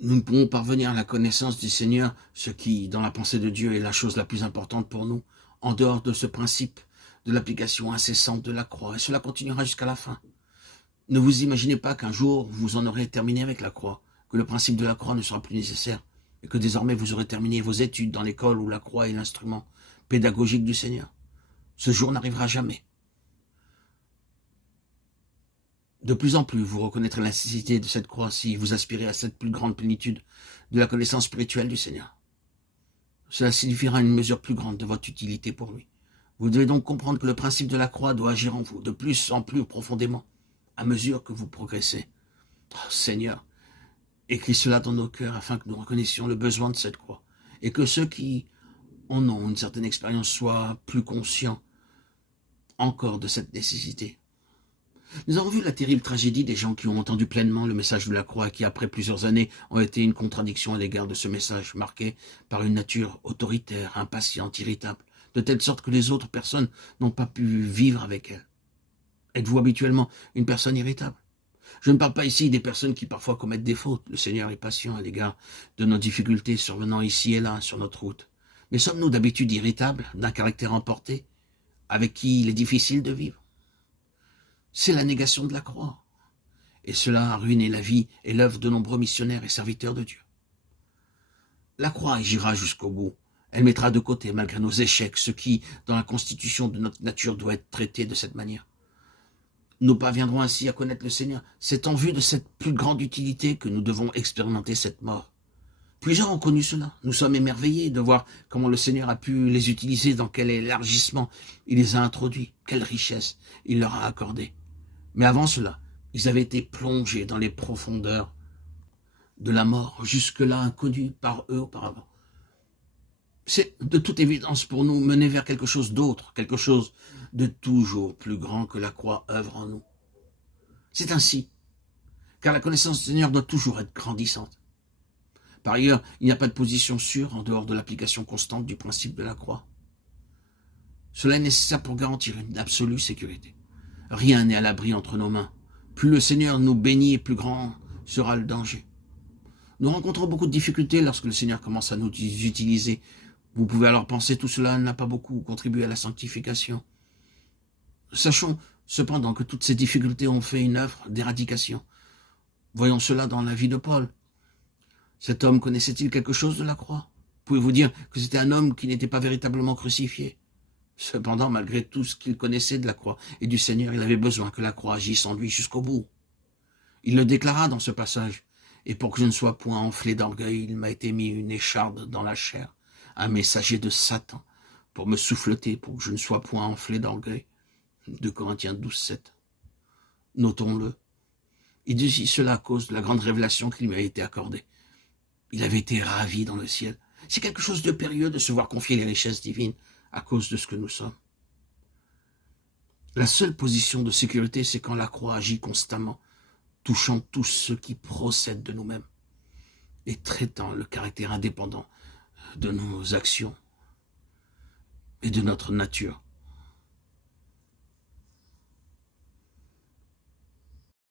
Nous ne pouvons parvenir à la connaissance du Seigneur, ce qui, dans la pensée de Dieu, est la chose la plus importante pour nous, en dehors de ce principe de l'application incessante de la croix. Et cela continuera jusqu'à la fin. Ne vous imaginez pas qu'un jour, vous en aurez terminé avec la croix, que le principe de la croix ne sera plus nécessaire, et que désormais vous aurez terminé vos études dans l'école où la croix est l'instrument pédagogique du Seigneur. Ce jour n'arrivera jamais. De plus en plus, vous reconnaîtrez la nécessité de cette croix si vous aspirez à cette plus grande plénitude de la connaissance spirituelle du Seigneur. Cela signifiera une mesure plus grande de votre utilité pour lui. Vous devez donc comprendre que le principe de la croix doit agir en vous de plus en plus profondément à mesure que vous progressez. Oh, Seigneur, écris cela dans nos cœurs afin que nous reconnaissions le besoin de cette croix et que ceux qui en ont une certaine expérience soient plus conscients encore de cette nécessité. Nous avons vu la terrible tragédie des gens qui ont entendu pleinement le message de la croix et qui, après plusieurs années, ont été une contradiction à l'égard de ce message, marqué par une nature autoritaire, impatiente, irritable, de telle sorte que les autres personnes n'ont pas pu vivre avec elle. Êtes-vous habituellement une personne irritable? Je ne parle pas ici des personnes qui parfois commettent des fautes. Le Seigneur est patient à l'égard de nos difficultés survenant ici et là sur notre route. Mais sommes-nous d'habitude irritables, d'un caractère emporté, avec qui il est difficile de vivre? C'est la négation de la croix. Et cela a ruiné la vie et l'œuvre de nombreux missionnaires et serviteurs de Dieu. La croix agira jusqu'au bout. Elle mettra de côté, malgré nos échecs, ce qui, dans la constitution de notre nature, doit être traité de cette manière. Nous parviendrons ainsi à connaître le Seigneur. C'est en vue de cette plus grande utilité que nous devons expérimenter cette mort. Plusieurs ont connu cela. Nous sommes émerveillés de voir comment le Seigneur a pu les utiliser, dans quel élargissement il les a introduits, quelle richesse il leur a accordée. Mais avant cela, ils avaient été plongés dans les profondeurs de la mort, jusque-là inconnue par eux auparavant. C'est de toute évidence pour nous mener vers quelque chose d'autre, quelque chose de toujours plus grand que la croix œuvre en nous. C'est ainsi, car la connaissance du Seigneur doit toujours être grandissante. Par ailleurs, il n'y a pas de position sûre en dehors de l'application constante du principe de la croix. Cela est nécessaire pour garantir une absolue sécurité. Rien n'est à l'abri entre nos mains. Plus le Seigneur nous bénit, plus grand sera le danger. Nous rencontrons beaucoup de difficultés lorsque le Seigneur commence à nous utiliser. Vous pouvez alors penser tout cela n'a pas beaucoup contribué à la sanctification. Sachons cependant que toutes ces difficultés ont fait une œuvre d'éradication. Voyons cela dans la vie de Paul. Cet homme connaissait-il quelque chose de la croix? Pouvez-vous dire que c'était un homme qui n'était pas véritablement crucifié? Cependant, malgré tout ce qu'il connaissait de la croix et du Seigneur, il avait besoin que la croix agisse en lui jusqu'au bout. Il le déclara dans ce passage. Et pour que je ne sois point enflé d'orgueil, il m'a été mis une écharde dans la chair, un messager de Satan, pour me souffleter, pour que je ne sois point enflé d'orgueil. 2 Corinthiens 12, 7. Notons-le. Il dit cela à cause de la grande révélation qui lui a été accordée. Il avait été ravi dans le ciel. C'est quelque chose de périlleux de se voir confier les richesses divines à cause de ce que nous sommes. La seule position de sécurité, c'est quand la croix agit constamment, touchant tout ce qui procède de nous-mêmes et traitant le caractère indépendant de nos actions et de notre nature